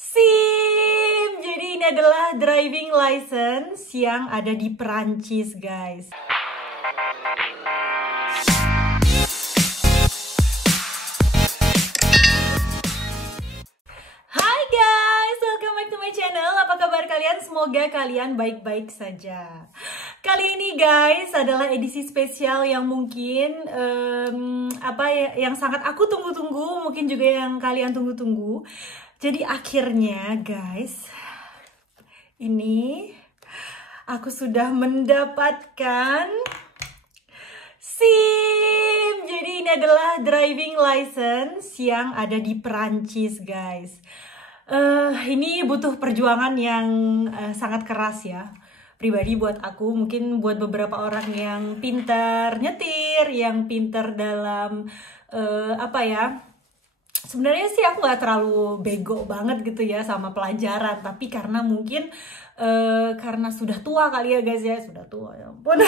SIM! Jadi ini adalah driving license yang ada di Perancis, guys. Hai guys, welcome back to my channel. Apa kabar kalian? Semoga kalian baik-baik saja. Kali ini guys adalah edisi spesial yang mungkin yang sangat aku tunggu-tunggu, mungkin juga yang kalian tunggu-tunggu. Jadi akhirnya guys, ini aku sudah mendapatkan SIM. Jadi ini adalah driving license yang ada di Perancis guys. Ini butuh perjuangan yang sangat keras ya. Pribadi buat aku, mungkin buat beberapa orang yang pintar nyetir, yang pintar dalam sebenarnya sih aku nggak terlalu bego banget gitu ya sama pelajaran, tapi karena mungkin karena sudah tua kali ya guys ya, sudah tua ya ampun.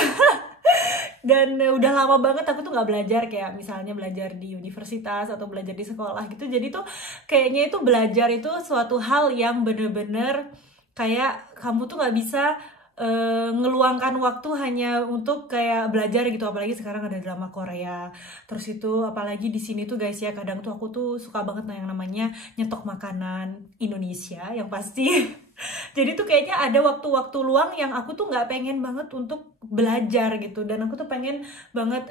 Dan udah lama banget aku tuh nggak belajar, kayak misalnya belajar di universitas atau belajar di sekolah gitu. Jadi tuh kayaknya itu belajar itu suatu hal yang bener-bener kayak kamu tuh nggak bisa ngeluangkan waktu hanya untuk kayak belajar gitu, apalagi sekarang ada drama Korea. Terus itu apalagi di sini tuh guys ya, kadang tuh aku tuh suka banget yang namanya nyetok makanan Indonesia yang pasti. Jadi tuh kayaknya ada waktu-waktu luang yang aku tuh nggak pengen banget untuk belajar gitu, dan aku tuh pengen banget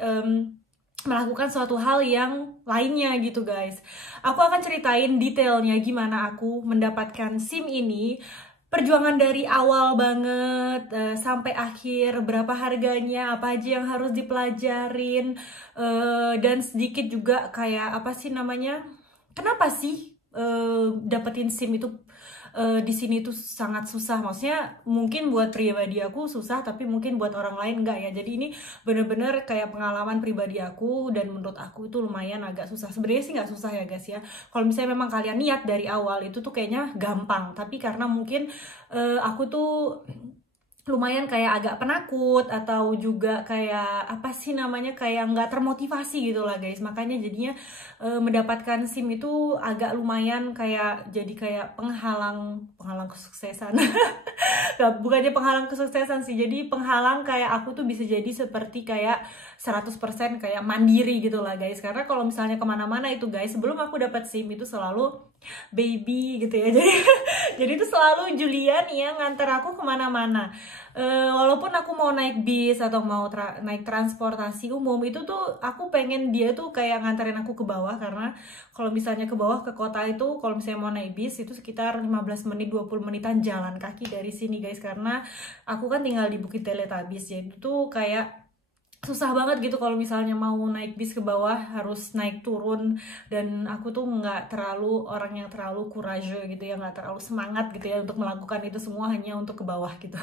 melakukan suatu hal yang lainnya gitu guys. Aku akan ceritain detailnya gimana aku mendapatkan SIM ini, perjuangan dari awal banget sampai akhir, berapa harganya, apa aja yang harus dipelajarin, dan sedikit juga kayak apa sih namanya, kenapa sih dapetin SIM itu di sini tuh sangat susah. Maksudnya mungkin buat pribadi aku susah, tapi mungkin buat orang lain enggak ya. Jadi ini bener-bener kayak pengalaman pribadi aku, dan menurut aku itu lumayan agak susah. Sebenarnya sih nggak susah ya guys ya. Kalau misalnya memang kalian niat dari awal, itu tuh kayaknya gampang. Tapi karena mungkin aku tuh lumayan kayak agak penakut, atau juga kayak apa sih namanya, kayak nggak termotivasi gitu lah guys. Makanya jadinya mendapatkan SIM itu agak lumayan kayak jadi kayak penghalang kesuksesan. Bukannya penghalang kesuksesan sih, jadi penghalang kayak aku tuh bisa jadi seperti kayak 100% kayak mandiri gitu lah guys. Karena kalau misalnya kemana-mana itu guys, sebelum aku dapat SIM itu selalu baby gitu ya. Jadi itu selalu Julian yang nganter aku kemana-mana. Walaupun aku mau naik bis atau mau naik transportasi umum, itu tuh aku pengen dia tuh kayak nganterin aku ke bawah. Karena kalau misalnya ke bawah ke kota itu, kalau misalnya mau naik bis itu sekitar 15 menit 20 menitan jalan kaki dari sini guys. Karena aku kan tinggal di Bukit Teletabis, jadi itu kayak susah banget gitu kalau misalnya mau naik bis ke bawah, harus naik turun. Dan aku tuh nggak terlalu orang yang terlalu courage gitu ya, nggak terlalu semangat gitu ya untuk melakukan itu semua hanya untuk ke bawah gitu.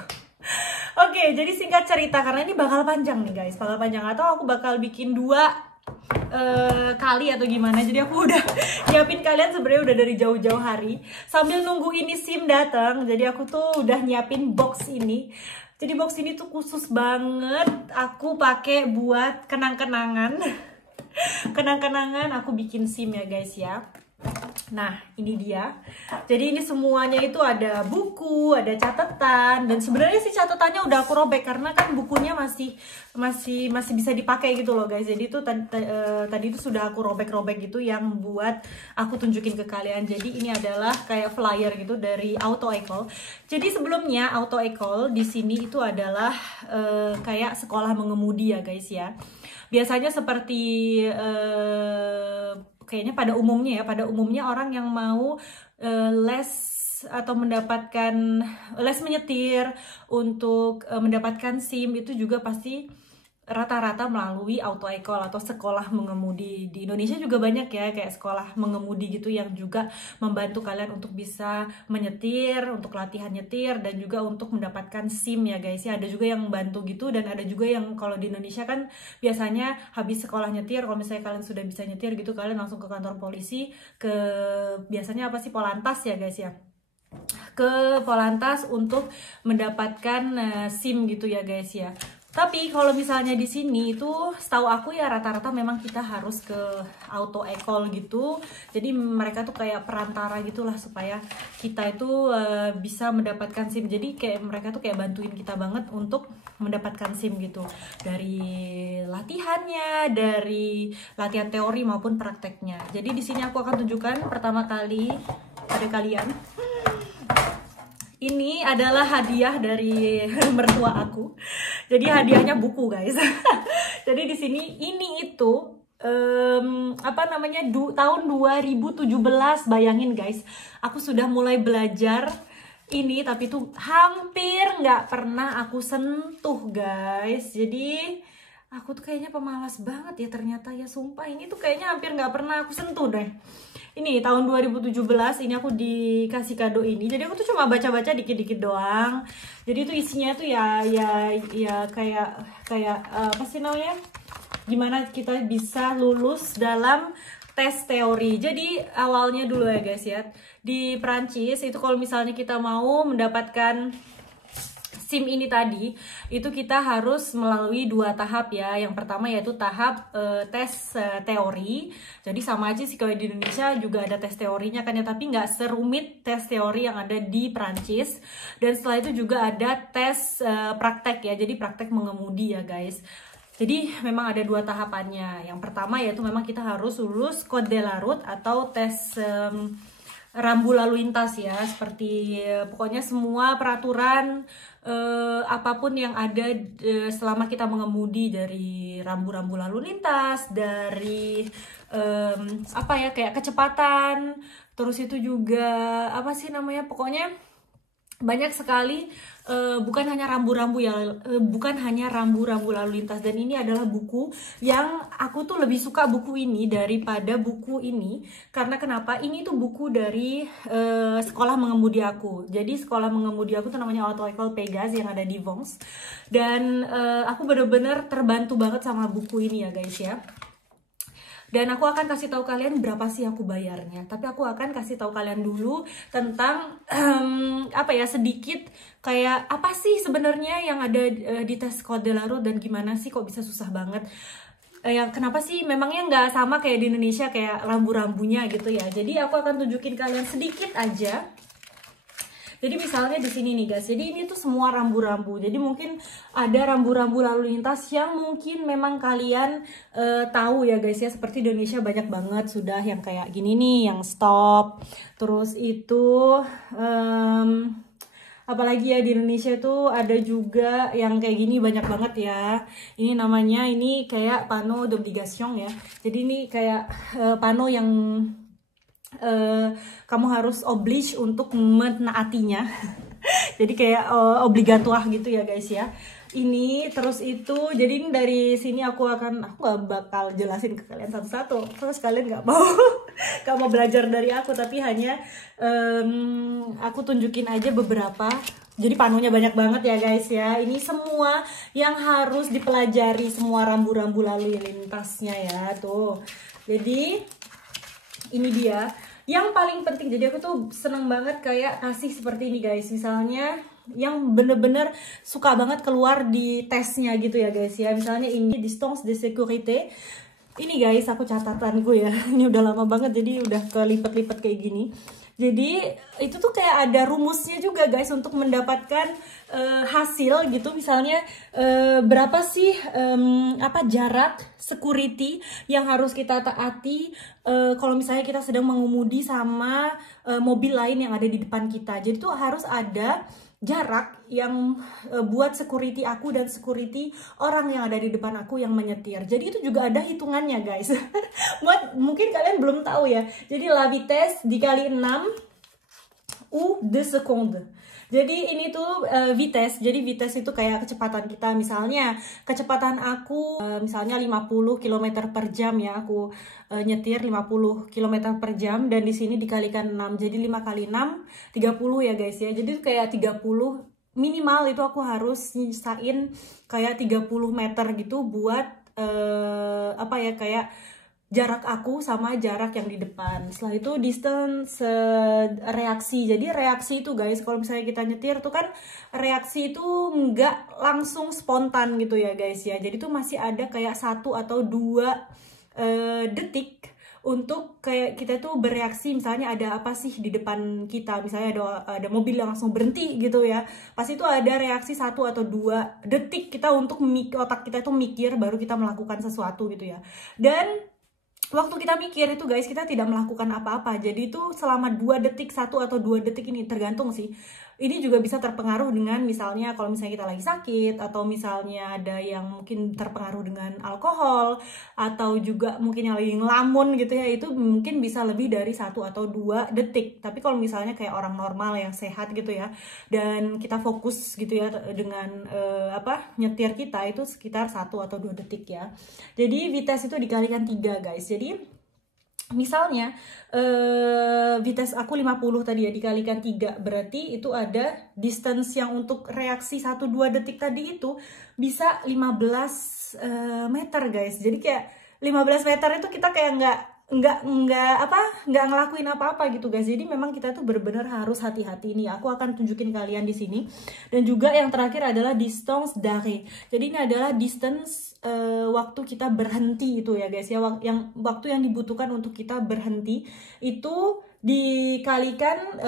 Oke, jadi singkat cerita, karena ini bakal panjang nih guys, bakal panjang, atau aku bakal bikin 2 kali atau gimana. Jadi aku udah nyiapin kalian sebenarnya udah dari jauh-jauh hari sambil nunggu ini SIM datang. Jadi aku tuh udah nyiapin box ini. Jadi box ini tuh khusus banget aku pakai buat kenang-kenangan. Kenang-kenangan aku bikin SIM ya guys ya. Nah, ini dia. Jadi ini semuanya itu ada buku, ada catatan, dan sebenarnya sih catatannya udah aku robek karena kan bukunya masih bisa dipakai gitu loh guys. Jadi itu tadi itu sudah aku robek-robek gitu yang buat aku tunjukin ke kalian. Jadi ini adalah kayak flyer gitu dari Auto École. Jadi sebelumnya Auto École di sini itu adalah kayak sekolah mengemudi ya guys ya. Biasanya seperti kayaknya pada umumnya orang yang mau les atau mendapatkan les menyetir untuk mendapatkan SIM itu juga pasti rata-rata melalui Auto École atau sekolah mengemudi. Di Indonesia juga banyak ya kayak sekolah mengemudi gitu yang juga membantu kalian untuk bisa menyetir, untuk latihan nyetir, dan juga untuk mendapatkan SIM ya guys ya. Ada juga yang bantu gitu, dan ada juga yang kalau di Indonesia kan biasanya habis sekolah nyetir, kalau misalnya kalian sudah bisa nyetir gitu, kalian langsung ke kantor polisi, ke biasanya apa sih, Polantas ya guys ya, ke Polantas untuk mendapatkan SIM gitu ya guys ya. Tapi kalau misalnya di sini itu setahu aku ya rata-rata memang kita harus ke auto ecall gitu. Jadi mereka tuh kayak perantara gitulah supaya kita itu bisa mendapatkan SIM. Jadi kayak mereka tuh kayak bantuin kita banget untuk mendapatkan SIM gitu. Dari latihannya, dari latihan teori maupun prakteknya. Jadi di sini aku akan tunjukkan pertama kali pada kalian. Ini adalah hadiah dari mertua aku. Jadi hadiahnya buku, guys. Jadi di sini ini itu apa namanya tahun 2017, bayangin guys. Aku sudah mulai belajar ini tapi tuh hampir nggak pernah aku sentuh, guys. Jadi aku tuh kayaknya pemalas banget ya ternyata ya, sumpah ini tuh kayaknya hampir nggak pernah aku sentuh deh. Ini tahun 2017 ini aku dikasih kado ini. Jadi aku tuh cuma baca-baca dikit-dikit doang. Jadi itu isinya tuh ya kayak apa sih namanya? Gimana kita bisa lulus dalam tes teori. Jadi awalnya dulu ya guys ya. Di Prancis itu kalau misalnya kita mau mendapatkan SIM ini tadi, itu kita harus melalui 2 tahap ya. Yang pertama yaitu tahap tes teori. Jadi sama aja sih kalau di Indonesia juga ada tes teorinya kan ya, tapi nggak serumit tes teori yang ada di Prancis. Dan setelah itu juga ada tes praktek ya, jadi praktek mengemudi ya guys. Jadi memang ada 2 tahapannya. Yang pertama yaitu memang kita harus lulus Code de la Route atau tes rambu lalu lintas ya, seperti pokoknya semua peraturan apapun yang ada selama kita mengemudi, dari rambu-rambu lalu lintas, dari apa ya kayak kecepatan, terus itu juga apa sih namanya, pokoknya banyak sekali, bukan hanya rambu-rambu ya, bukan hanya rambu-rambu lalu lintas. Dan ini adalah buku yang aku tuh lebih suka buku ini daripada buku ini, karena kenapa? Ini tuh buku dari sekolah mengemudi aku. Jadi sekolah mengemudi aku tuh namanya Auto Ecole Pégase yang ada di Vence. Dan aku bener-bener terbantu banget sama buku ini ya guys ya. Dan aku akan kasih tahu kalian berapa sih aku bayarnya. Tapi aku akan kasih tahu kalian dulu tentang apa ya, sedikit kayak apa sih sebenarnya yang ada di tes Code de la Route dan gimana sih kok bisa susah banget. Ya kenapa sih memangnya nggak sama kayak di Indonesia kayak rambu-rambunya gitu ya. Jadi aku akan tunjukin kalian sedikit aja. Jadi misalnya di sini nih guys, jadi ini tuh semua rambu-rambu. Jadi mungkin ada rambu-rambu lalu lintas yang mungkin memang kalian tahu ya guys ya. Seperti di Indonesia banyak banget sudah yang kayak gini nih, yang stop. Terus itu apalagi ya di Indonesia tuh ada juga yang kayak gini banyak banget ya. Ini namanya, ini kayak panneau d'obligation ya. Jadi ini kayak panneau yang kamu harus oblige untuk menaatinya. Jadi kayak obligatoire gitu ya guys ya. Ini terus itu, jadi ini dari sini aku nggak bakal jelasin ke kalian satu-satu, terus kalian nggak mau belajar dari aku, tapi hanya aku tunjukin aja beberapa. Jadi panunya banyak banget ya guys ya. Ini semua yang harus dipelajari, semua rambu-rambu lalu lintasnya ya tuh. Jadi ini dia yang paling penting. Jadi aku tuh seneng banget kayak kasih seperti ini guys, misalnya yang bener-bener suka banget keluar di tesnya gitu ya guys ya. Misalnya ini distance de sécurité. Ini guys aku catatan gue ya, ini udah lama banget jadi udah kelipet-lipet kayak gini. Jadi itu tuh kayak ada rumusnya juga guys untuk mendapatkan hasil gitu. Misalnya berapa sih apa jarak security yang harus kita taati kalau misalnya kita sedang mengemudi sama mobil lain yang ada di depan kita. Jadi tuh harus ada jarak yang buat security aku dan security orang yang ada di depan aku yang menyetir. Jadi itu juga ada hitungannya guys. Mungkin kalian belum tahu ya. Jadi la vitesse dikali 6 ou 2 secondes. Jadi ini tuh vitesse. Jadi vitesse itu kayak kecepatan kita. Misalnya kecepatan aku misalnya 50 km per jam ya. Aku nyetir 50 km per jam dan di sini dikalikan 6. Jadi 5 kali 6 30 ya guys ya. Jadi kayak 30 minimal itu aku harus nyisain kayak 30 meter gitu buat apa ya, kayak jarak aku sama jarak yang di depan. Setelah itu distance reaksi. Jadi reaksi itu guys, kalau misalnya kita nyetir tuh kan reaksi itu nggak langsung spontan gitu ya guys ya. Jadi tuh masih ada kayak 1 atau 2 detik untuk kayak kita tuh bereaksi, misalnya ada apa sih di depan kita, misalnya ada mobil yang langsung berhenti gitu ya, pasti itu ada reaksi 1 atau 2 detik kita untuk otak kita itu mikir baru kita melakukan sesuatu gitu ya. Dan waktu kita mikir itu guys, kita tidak melakukan apa-apa. Jadi itu selama 2 detik, 1 atau 2 detik ini tergantung sih. Ini juga bisa terpengaruh dengan misalnya kalau misalnya kita lagi sakit, atau misalnya ada yang mungkin terpengaruh dengan alkohol, atau juga mungkin yang lagi ngelamun gitu ya, itu mungkin bisa lebih dari 1 atau 2 detik. Tapi kalau misalnya kayak orang normal yang sehat gitu ya, dan kita fokus gitu ya dengan nyetir kita, itu sekitar 1 atau 2 detik ya. Jadi vites itu dikalikan 3 guys. Jadi misalnya vites aku 50 tadi ya, dikalikan 3, berarti itu ada distance yang untuk reaksi 1-2 detik tadi itu bisa 15 meter guys. Jadi kayak 15 meter itu kita kayak nggak ngelakuin apa-apa gitu guys. Jadi memang kita tuh benar-benar harus hati-hati nih. Aku akan tunjukin kalian di sini. Dan juga yang terakhir adalah distance d'arrêt. Jadi ini adalah distance waktu kita berhenti itu ya guys ya. Waktu yang dibutuhkan untuk kita berhenti itu dikalikan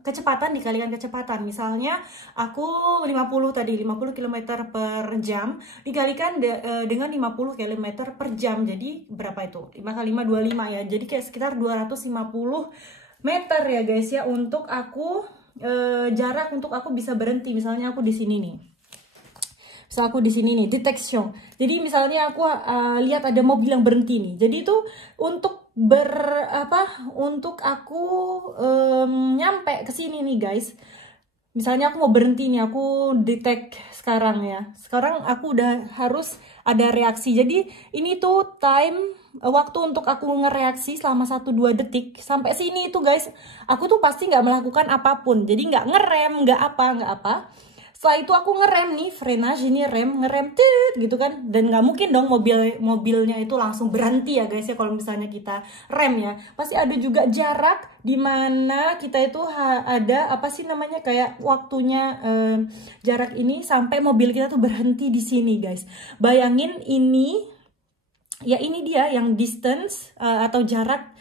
kecepatan, dikalikan kecepatan. Misalnya aku 50 tadi, 50 km per jam dikalikan dengan 50 km per jam. Jadi berapa itu? 5 kali 5 25 ya. Jadi kayak sekitar 250 meter ya guys ya, untuk aku jarak untuk aku bisa berhenti. Misalnya aku di sini nih. Misal aku di sini nih, detection. Jadi misalnya aku lihat ada mobil yang berhenti nih. Jadi itu untuk untuk aku nyampe ke sini nih guys. Misalnya aku mau berhenti nih, aku detect sekarang ya. Sekarang aku udah harus ada reaksi. Jadi ini tuh waktu untuk aku ngereaksi selama 1-2 detik. Sampai sini itu guys, aku tuh pasti nggak melakukan apapun. Jadi nggak ngerem, nggak apa. Setelah itu aku ngerem nih, freinage ini ngerem tit gitu kan. Dan nggak mungkin dong mobilnya itu langsung berhenti ya guys ya, kalau misalnya kita rem ya. Pasti ada juga jarak di mana kita itu ada kayak waktunya, jarak ini sampai mobil kita tuh berhenti di sini guys. Bayangin ini dia yang distance atau jarak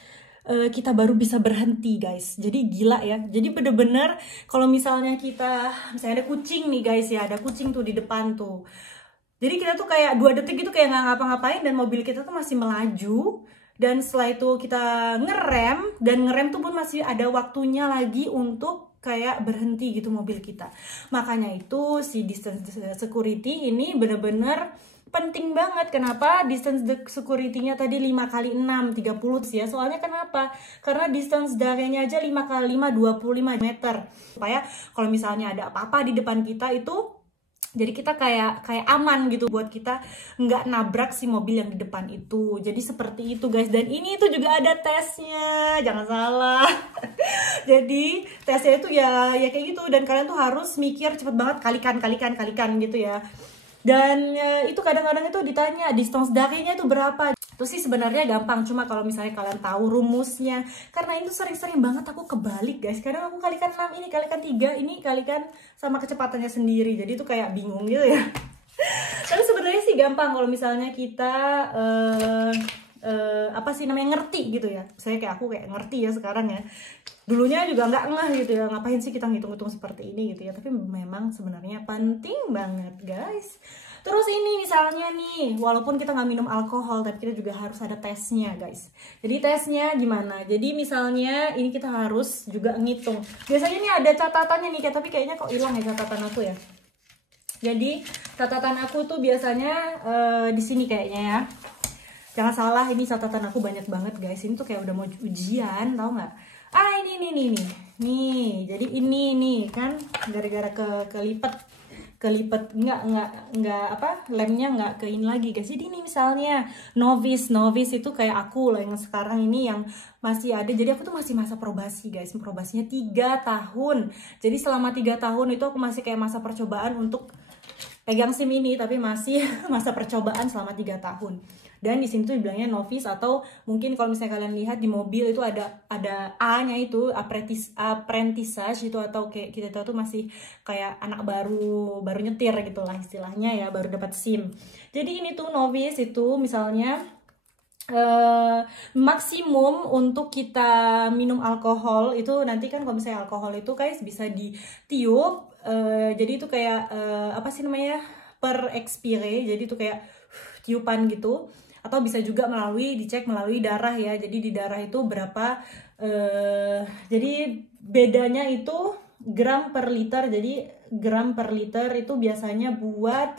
kita baru bisa berhenti guys. Jadi gila ya. Jadi bener-bener kalau misalnya ada kucing nih guys ya, ada kucing tuh di depan tuh. Jadi kita tuh kayak 2 detik gitu kayak nggak ngapa-ngapain, dan mobil kita tuh masih melaju. Dan setelah itu kita ngerem tuh pun masih ada waktunya lagi untuk kayak berhenti gitu mobil kita. Makanya itu si distance security ini bener-bener penting banget. Kenapa distance security-nya tadi 5 kali 6 30 ya? Soalnya kenapa? Karena distance d'arrêt-nya aja 5 kali 5 25 meter. Supaya kalau misalnya ada apa-apa di depan kita itu, jadi kita kayak aman gitu buat kita nggak nabrak si mobil yang di depan itu. Jadi seperti itu guys. Dan ini itu juga ada tesnya, jangan salah. Jadi tesnya itu ya kayak gitu. Dan kalian tuh harus mikir cepet banget, kalikan gitu ya. Dan itu kadang-kadang itu ditanya distance d'arrêt-nya itu berapa. Itu sih sebenarnya gampang, cuma kalau misalnya kalian tahu rumusnya. Karena itu sering-sering banget aku kebalik guys. Kadang aku kalikan 6, ini kalikan 3, ini kalikan sama kecepatannya sendiri. Jadi itu kayak bingung gitu ya. Tapi sebenarnya sih gampang kalau misalnya kita ngerti gitu ya. Saya kayak aku ngerti ya sekarang ya. Dulunya juga nggak ngeh gitu ya, ngapain sih kita ngitung-ngitung seperti ini gitu ya. Tapi memang sebenarnya penting banget guys. Terus ini misalnya nih, walaupun kita nggak minum alkohol, tapi kita juga harus ada tesnya guys. Jadi tesnya gimana? Jadi misalnya ini kita harus juga ngitung. Biasanya nih ada catatannya nih, tapi kayaknya kok hilang ya catatan aku ya. Jadi catatan aku tuh biasanya di sini kayaknya ya. Jangan salah, ini catatan aku banyak banget guys. Ini tuh kayak udah mau ujian, tau nggak? Ini nih. Jadi ini nih kan gara-gara kelipet lemnya nggak ke ini lagi guys. Jadi ini misalnya novice itu kayak aku lah yang sekarang ini yang masih ada. Jadi aku tuh masih masa probasi guys. Probasinya 3 tahun. Jadi selama 3 tahun itu aku masih kayak masa percobaan untuk pegang SIM ini, tapi masih masa percobaan selama 3 tahun. Dan di sini tuh dibilangnya novice, atau mungkin kalau misalnya kalian lihat di mobil itu ada A-nya itu apprentissage itu, atau kayak kita tahu tuh masih kayak anak baru nyetir gitu lah istilahnya ya, baru dapat SIM. Jadi ini tuh novice itu misalnya maksimum untuk kita minum alkohol itu nanti kan, kalau misalnya alkohol itu guys bisa ditiup, jadi itu kayak apa sih namanya, per expire, jadi itu kayak tiupan gitu, atau bisa juga dicek melalui darah ya. Jadi di darah itu berapa, jadi bedanya itu gram per liter. Jadi gram per liter itu biasanya buat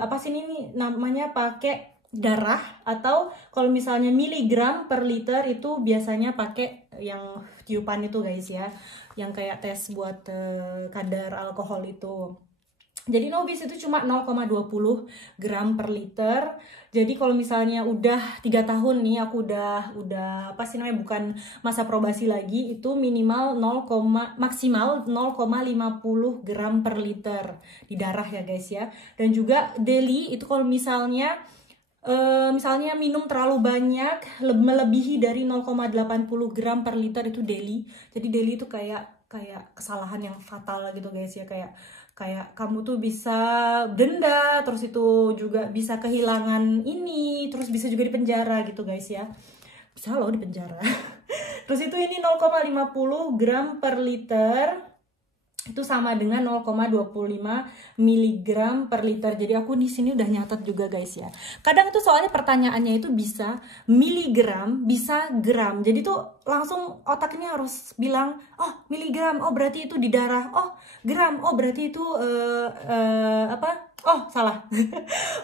apa sih ini namanya, pakai darah, atau kalau misalnya miligram per liter itu biasanya pakai yang tiupan itu guys ya, yang kayak tes buat kadar alkohol itu. Jadi novice itu cuma 0,20 gram per liter. Jadi kalau misalnya udah 3 tahun nih, aku udah apa sih namanya, bukan masa probasi lagi, itu minimal maksimal 0,50 gram per liter di darah ya guys ya. Dan juga daily itu kalau misalnya minum terlalu banyak, melebihi dari 0,80 gram per liter itu daily. Jadi daily itu kayak kesalahan yang fatal gitu guys ya, kayak kamu tuh bisa denda, terus itu juga bisa kehilangan ini, terus bisa juga dipenjara gitu guys ya, bisa loh dipenjara. Terus itu ini 0,50 gram per liter itu sama dengan 0,25 miligram per liter. Jadi aku di sini udah nyatet juga guys ya. Kadang itu soalnya pertanyaannya itu bisa miligram, bisa gram. Jadi tuh langsung otaknya harus bilang, oh miligram, oh berarti itu di darah. Oh gram, oh berarti itu apa? Oh salah.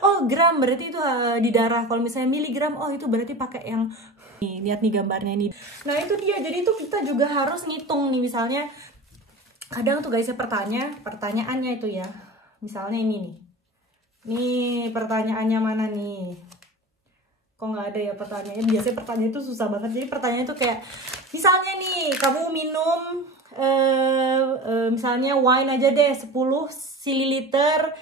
Oh gram berarti itu di darah. Kalau misalnya miligram, oh itu berarti pakai yang nih, lihat nih gambarnya nih. Nah itu dia. Jadi tuh kita juga harus ngitung nih, misalnya kadang tuh guys ya pertanyaannya itu ya, misalnya ini nih pertanyaannya mana nih, kok nggak ada ya pertanyaannya. Biasanya pertanyaan itu susah banget. Jadi pertanyaan itu kayak misalnya nih kamu minum misalnya wine aja deh 10 sililiter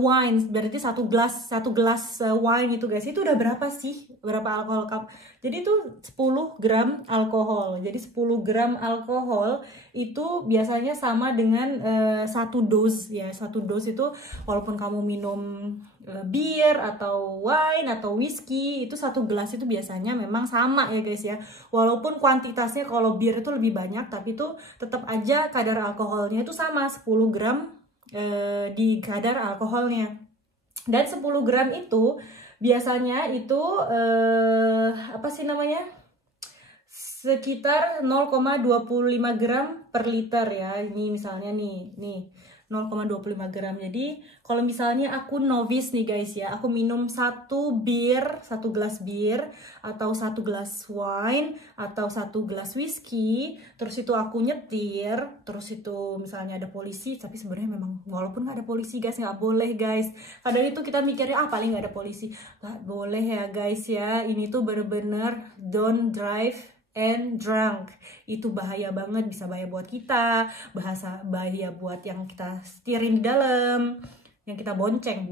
wine, berarti satu gelas wine itu guys, itu udah berapa sih, berapa alkohol kamu. Jadi itu 10 gram alkohol. Jadi 10 gram alkohol itu biasanya sama dengan satu dos ya. Satu dos itu walaupun kamu minum bir atau wine atau whiskey, itu satu gelas itu biasanya memang sama ya guys ya. Walaupun kuantitasnya kalau bir itu lebih banyak, tapi itu tetap aja kadar alkoholnya itu sama, 10 gram di kadar alkoholnya. Dan 10 gram itu biasanya itu apa sih namanya, sekitar 0,25 gram per liter ya. Ini misalnya nih 0,25 gram. Jadi kalau misalnya aku novice nih guys ya, aku minum satu gelas bir atau satu gelas wine atau satu gelas whiskey, terus itu aku nyetir, terus itu misalnya ada polisi, tapi sebenarnya memang walaupun nggak ada polisi guys, nggak boleh guys. Kadang itu kita mikirnya paling nggak ada polisi, nggak boleh ya guys ya. Ini tuh bener-bener don't drive and drunk. Itu bahaya banget, bisa bahaya buat kita, bahaya buat yang kita setirin di dalam, yang kita bonceng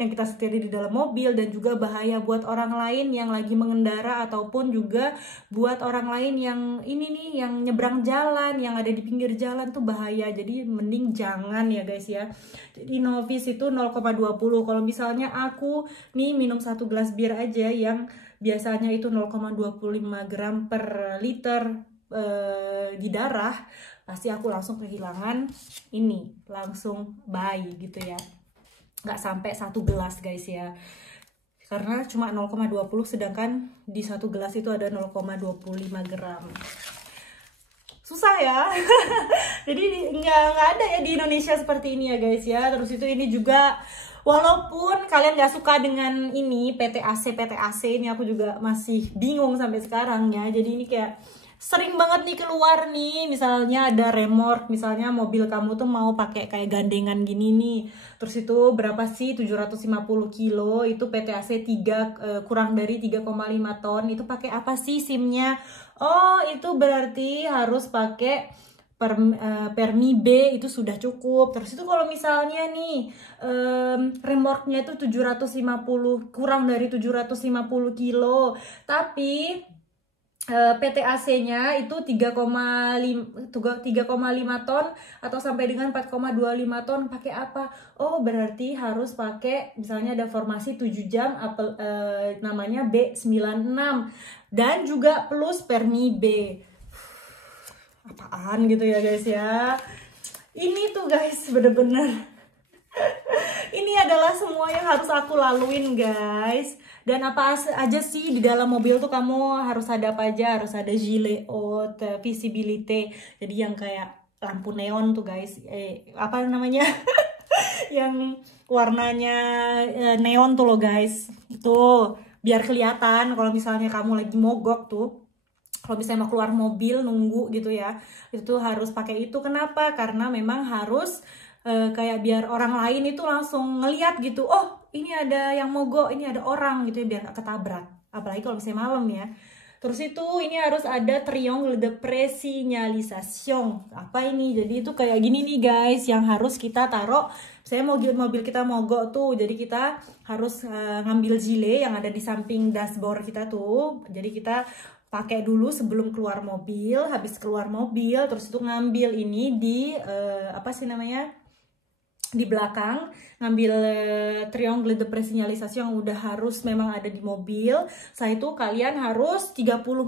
yang kita setirin di dalam mobil, dan juga bahaya buat orang lain yang lagi mengendara, ataupun juga buat orang lain yang ini nih, yang nyebrang jalan, yang ada di pinggir jalan tuh bahaya. Jadi mending jangan ya guys ya. Jadi novice itu 0,20. Kalau misalnya aku nih minum satu gelas bir aja yang biasanya itu 0,25 gram per liter di darah, pasti aku langsung kehilangan ini, langsung bye gitu ya. Nggak sampai satu gelas guys ya, karena cuma 0,20, sedangkan di satu gelas itu ada 0,25 gram. Susah ya. Jadi nggak ada ya di Indonesia seperti ini ya guys ya. Terus itu ini juga, walaupun kalian gak suka dengan ini PTAC ini, aku juga masih bingung sampai sekarang ya. Jadi ini kayak sering banget nih keluar nih, misalnya ada remork, misalnya mobil kamu tuh mau pakai kayak gandengan gini nih, terus itu berapa sih, 750 kilo, itu PTAC 3 kurang dari 3,5 ton, itu pakai apa sih SIM-nya? Oh itu berarti harus pakai permi B itu sudah cukup. Terus itu kalau misalnya nih remorknya itu 750, kurang dari 750 kilo, tapi PTAC-nya itu 3,5 ton atau sampai dengan 4,25 ton, pakai apa? Oh, berarti harus pakai misalnya ada formasi 7 jam namanya B96 dan juga plus permi B. Apaan gitu ya guys ya. Ini tuh guys bener-bener ini adalah semua yang harus aku laluin guys. Dan apa aja sih di dalam mobil tuh kamu harus ada apa aja? Harus ada gilet haute, visibility. Jadi yang kayak lampu neon tuh guys. Apa namanya? Yang warnanya neon tuh loh guys. Itu biar kelihatan kalau misalnya kamu lagi mogok tuh. Kalau misalnya mau keluar mobil nunggu gitu ya, itu harus pakai itu. Kenapa? Karena memang harus kayak biar orang lain itu langsung ngeliat gitu, oh ini ada yang mogok, ini ada orang gitu ya, biar gak ketabrak. Apalagi kalau misalnya malam ya. Terus itu ini harus ada triangle de presignalisation. Apa ini? Jadi itu kayak gini nih guys, yang harus kita taruh. Saya mobil kita mogok tuh, jadi kita harus ngambil gilet yang ada di samping dashboard kita tuh. Jadi kita pakai dulu sebelum keluar mobil, habis keluar mobil terus itu ngambil ini di apa sih namanya, di belakang, ngambil triangle de presignalisation yang udah harus memang ada di mobil. Setelah itu kalian harus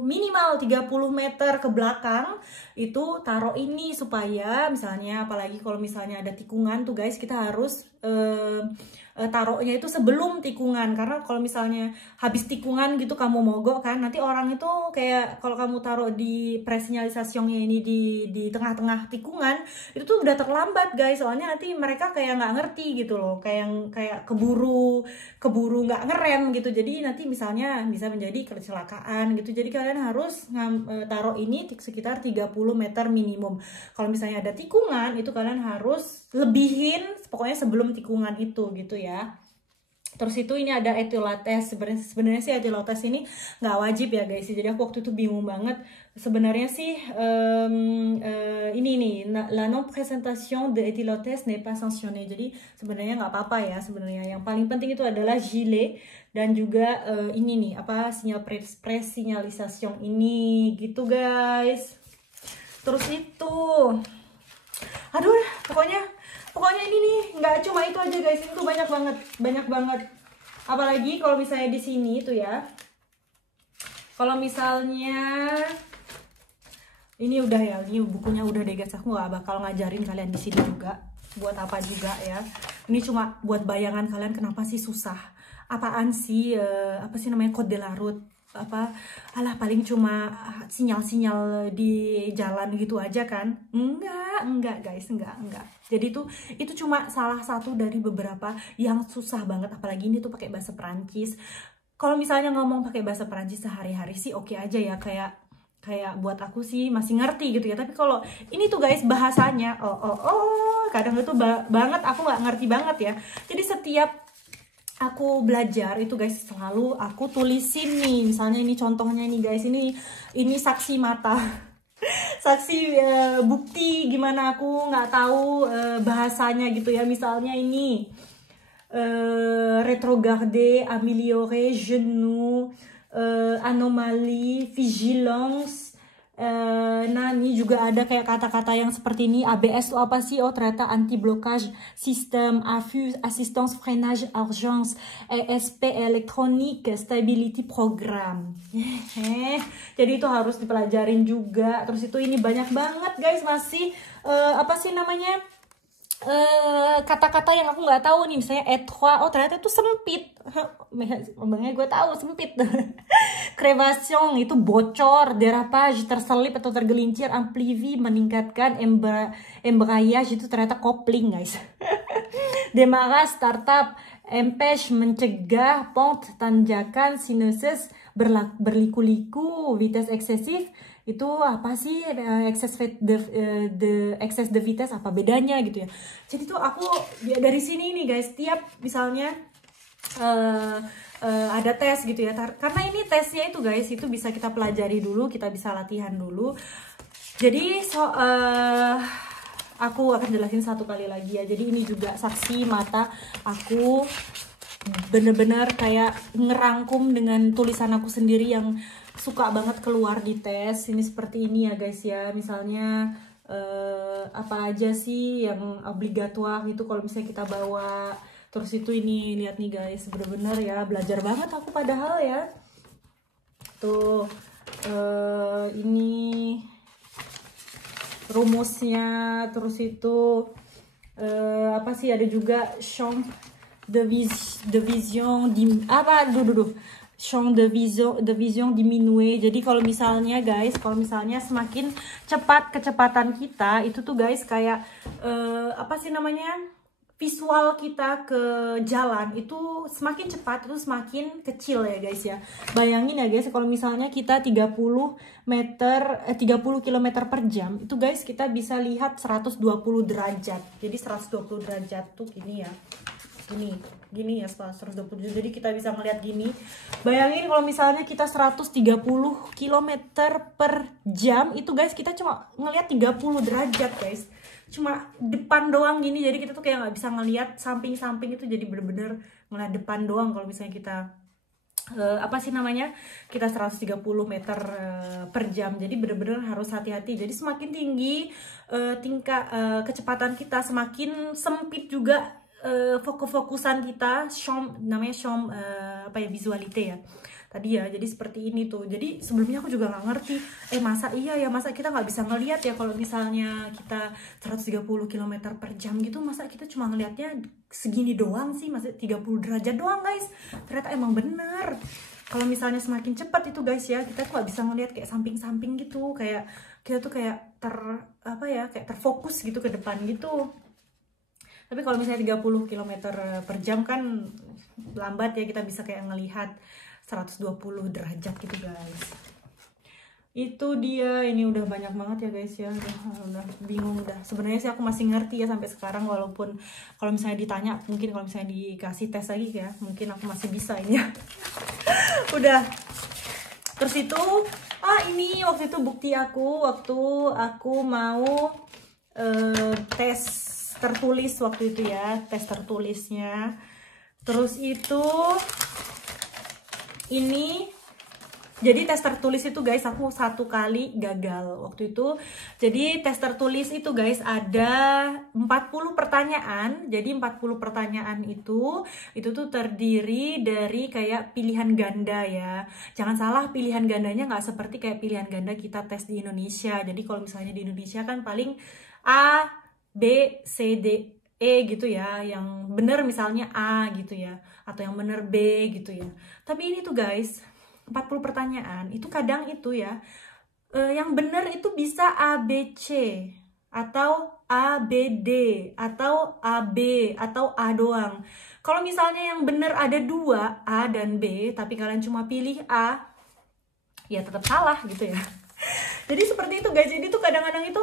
minimal 30 meter ke belakang itu taruh ini, supaya misalnya apalagi kalau misalnya ada tikungan tuh guys, kita harus taruhnya itu sebelum tikungan. Karena kalau misalnya habis tikungan gitu kamu mogok kan, nanti orang itu kayak kalau kamu taruh di presignalisasinya ini di tengah-tengah tikungan, itu tuh udah terlambat guys. Soalnya nanti mereka kayak nggak ngerti gitu loh, kayak keburu nggak ngerem gitu. Jadi nanti misalnya bisa menjadi kecelakaan gitu. Jadi kalian harus taruh ini sekitar 30 meter minimum. Kalau misalnya ada tikungan itu kalian harus lebihin pokoknya sebelum tikungan itu gitu ya. Terus itu ini ada etiolates. Sebenarnya sih etiolates ini nggak wajib ya guys. Jadi aku waktu itu bingung banget. Sebenarnya sih ini nih, la non présentation de etiolates n'est pas sanctionnée. Jadi sebenarnya nggak apa-apa ya sebenarnya. Yang paling penting itu adalah gilet dan juga ini nih apa sinyal presignalisation ini gitu guys. Terus itu, aduh, pokoknya ini nih nggak cuma itu aja guys, itu banyak banget. Apalagi kalau misalnya di sini tuh ya, kalau misalnya ini udah ya, ini bukunya udah deh guys, aku nggak bakal ngajarin kalian di sini juga buat apa juga ya. Ini cuma buat bayangan kalian kenapa sih susah. Apaan sih apa sih namanya code de la route, apa alah paling cuma sinyal-sinyal di jalan gitu aja kan. Enggak guys, enggak. Jadi itu cuma salah satu dari beberapa yang susah banget. Apalagi ini tuh pakai bahasa Perancis. Kalau misalnya ngomong pakai bahasa Perancis sehari-hari sih oke aja ya, kayak buat aku sih masih ngerti gitu ya. Tapi kalau ini tuh guys bahasanya kadang itu banget aku nggak ngerti banget ya. Jadi setiap aku belajar itu guys selalu aku tulisin nih. Misalnya ini contohnya nih guys, ini saksi mata. Saksi bukti gimana aku nggak tahu bahasanya gitu ya. Misalnya ini retrograde, améliorer, genou, anomalie, vigilance. Nah ini juga ada kayak kata-kata yang seperti ini. ABS itu apa sih? Oh ternyata anti blocage system, AFU assistance freinage urgence, ESP electronic stability program. Jadi itu harus dipelajarin juga. Terus itu ini banyak banget guys, masih apa sih namanya, kata-kata yang aku nggak tahu nih. Misalnya étroit, oh ternyata itu sempit. Makanya gue tahu sempit. Crevation itu bocor, dérapage terselip atau tergelincir, amplivie meningkatkan, embrayage itu ternyata kopling guys. Démarrage startup, empêche mencegah, pente tanjakan, sinuses berliku-liku, vitesse eksesif itu apa sih, excess de vitesse apa bedanya gitu ya. Jadi tuh aku dari sini nih guys, tiap misalnya ada tes gitu ya, karena ini tesnya itu guys itu bisa kita pelajari dulu, kita bisa latihan dulu. Jadi aku akan jelasin satu kali lagi ya. Jadi ini juga saksi mata aku bener-bener kayak ngerangkum dengan tulisan aku sendiri yang suka banget keluar di tes. Ini seperti ini ya guys ya. Misalnya apa aja sih yang obligatoire gitu kalau misalnya kita bawa. Terus itu ini lihat nih guys, bener-bener ya belajar banget aku padahal ya. Tuh ini rumusnya, terus itu apa sih, ada juga champ de vision di apa champ de vision diminue. Jadi kalau misalnya guys, kalau misalnya semakin cepat kecepatan kita itu tuh guys kayak apa sih namanya, visual kita ke jalan itu semakin cepat itu semakin kecil ya guys ya. Bayangin ya guys, kalau misalnya kita 30 km per jam itu guys kita bisa lihat 120 derajat. Jadi 120 derajat tuh gini ya. Gini ya 120. Jadi kita bisa melihat gini. Bayangin kalau misalnya kita 130 km per jam itu guys kita cuma ngelihat 30 derajat guys. Cuma depan doang gini, jadi kita tuh kayak nggak bisa ngelihat samping-samping itu, jadi bener-bener ngeliat depan doang kalau misalnya kita apa sih namanya, kita 130 meter per jam. Jadi bener-bener harus hati-hati. Jadi semakin tinggi tingkat kecepatan kita, semakin sempit juga fokusan kita, namanya champ apa ya, visualite ya tadi ya. Jadi seperti ini tuh. Jadi sebelumnya aku juga nggak ngerti, masa iya ya, masa kita nggak bisa ngelihat ya kalau misalnya kita 130 km per jam gitu, masa kita cuma ngelihatnya segini doang sih, masa 30 derajat doang guys. Ternyata emang bener kalau misalnya semakin cepat itu guys ya, kita tuh nggak bisa ngelihat kayak samping-samping gitu, kayak kita tuh kayak kayak terfokus gitu ke depan gitu. Tapi kalau misalnya 30 km per jam kan lambat ya, kita bisa kayak ngelihat 120 derajat gitu guys. Itu dia, ini udah banyak banget ya guys ya, udah bingung dah. Sebenarnya sih aku masih ngerti ya sampai sekarang, walaupun kalau misalnya ditanya, mungkin kalau misalnya dikasih tes lagi ya, mungkin aku masih bisa ini ya. Udah. Terus itu, ini waktu itu bukti aku waktu aku mau tes tertulis waktu itu ya, tes tertulisnya. Terus itu ini, jadi tes tertulis itu guys aku 1 kali gagal waktu itu. Jadi tes tertulis itu guys ada 40 pertanyaan. Jadi 40 pertanyaan itu tuh terdiri dari kayak pilihan ganda ya. Jangan salah, pilihan gandanya nggak seperti kayak pilihan ganda kita tes di Indonesia. Jadi kalau misalnya di Indonesia kan paling A, B, C, D, E gitu ya. Yang bener misalnya A gitu ya, atau yang bener B gitu ya. Tapi ini tuh guys 40 pertanyaan itu kadang itu ya yang bener itu bisa A, B, C atau A, B, D atau A, B atau A doang. Kalau misalnya yang bener ada 2 A dan B, tapi kalian cuma pilih A, ya tetap salah gitu ya. Jadi seperti itu guys. Jadi tuh kadang-kadang itu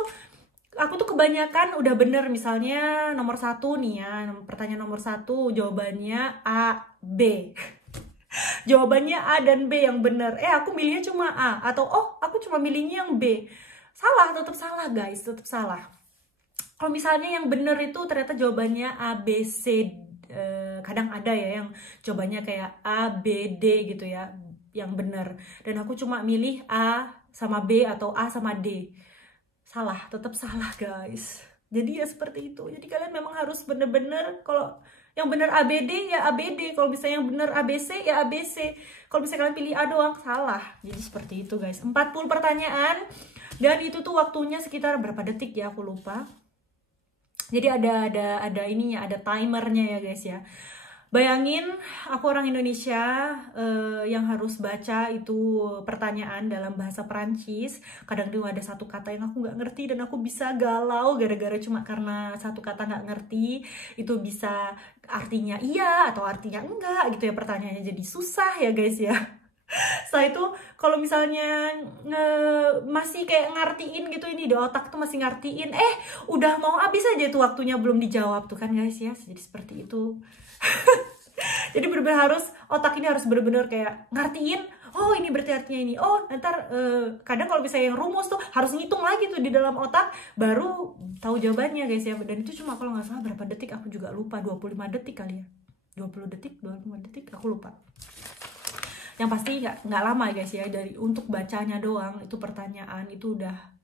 aku tuh kebanyakan udah bener, misalnya nomor 1 nih ya, pertanyaan nomor 1 jawabannya A, B. Jawabannya A dan B yang bener. Aku milihnya cuma A, atau aku cuma milihnya yang B. Salah, tetap salah guys, tetap salah. Kalau misalnya yang bener itu ternyata jawabannya A, B, C, kadang ada ya yang jawabannya kayak A, B, D gitu ya, yang bener. Dan aku cuma milih A sama B atau A sama D. Salah, tetap salah guys. Jadi ya seperti itu. Jadi kalian memang harus bener-bener, kalau yang bener ABD ya ABD, kalau misalnya yang bener ABC ya ABC. Kalau misalnya kalian pilih A doang, salah. Jadi seperti itu guys. 40 pertanyaan dan itu tuh waktunya sekitar berapa detik ya, aku lupa. Jadi ada ininya, ada timernya ya guys ya. Bayangin aku orang Indonesia yang harus baca itu pertanyaan dalam bahasa Perancis. Kadang tuh ada satu kata yang aku nggak ngerti dan aku bisa galau gara-gara cuma karena satu kata nggak ngerti. Itu bisa artinya iya atau artinya enggak gitu ya, pertanyaannya jadi susah ya guys ya. Setelah itu kalau misalnya masih kayak ngartiin gitu, ini di otak tuh masih ngartiin, udah mau habis aja tuh waktunya belum dijawab tuh kan guys ya. Jadi seperti itu. Jadi bener-bener harus, otak ini harus bener-bener kayak ngartiin, oh ini berarti artinya ini, oh ntar kadang kalau misalnya yang rumus tuh harus ngitung lagi tuh di dalam otak baru tahu jawabannya guys ya. Dan itu cuma kalau nggak salah berapa detik aku juga lupa, 25 detik kali ya, 20 detik 25 detik aku lupa. Yang pasti nggak lama guys ya, dari untuk bacanya doang itu pertanyaan itu udah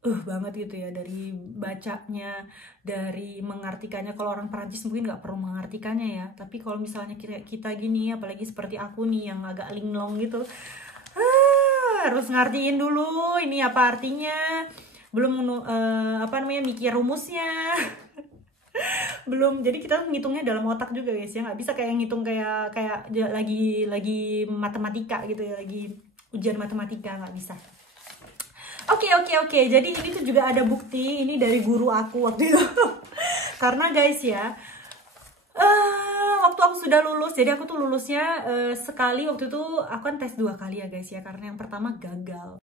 banget gitu ya, dari bacanya, dari mengartikannya. Kalau orang Perancis mungkin nggak perlu mengartikannya ya, tapi kalau misalnya kita gini, apalagi seperti aku nih yang agak linglong gitu, harus ngartiin dulu ini apa artinya, belum apa namanya mikir rumusnya. Belum, jadi kita ngitungnya dalam otak juga guys ya, nggak bisa kayak ngitung kayak lagi matematika gitu ya, lagi ujian matematika, nggak bisa. Oke. Jadi ini tuh juga ada bukti, ini dari guru aku waktu itu. Karena guys ya, waktu aku sudah lulus, jadi aku tuh lulusnya sekali waktu itu, aku kan tes 2 kali ya guys ya, karena yang pertama gagal.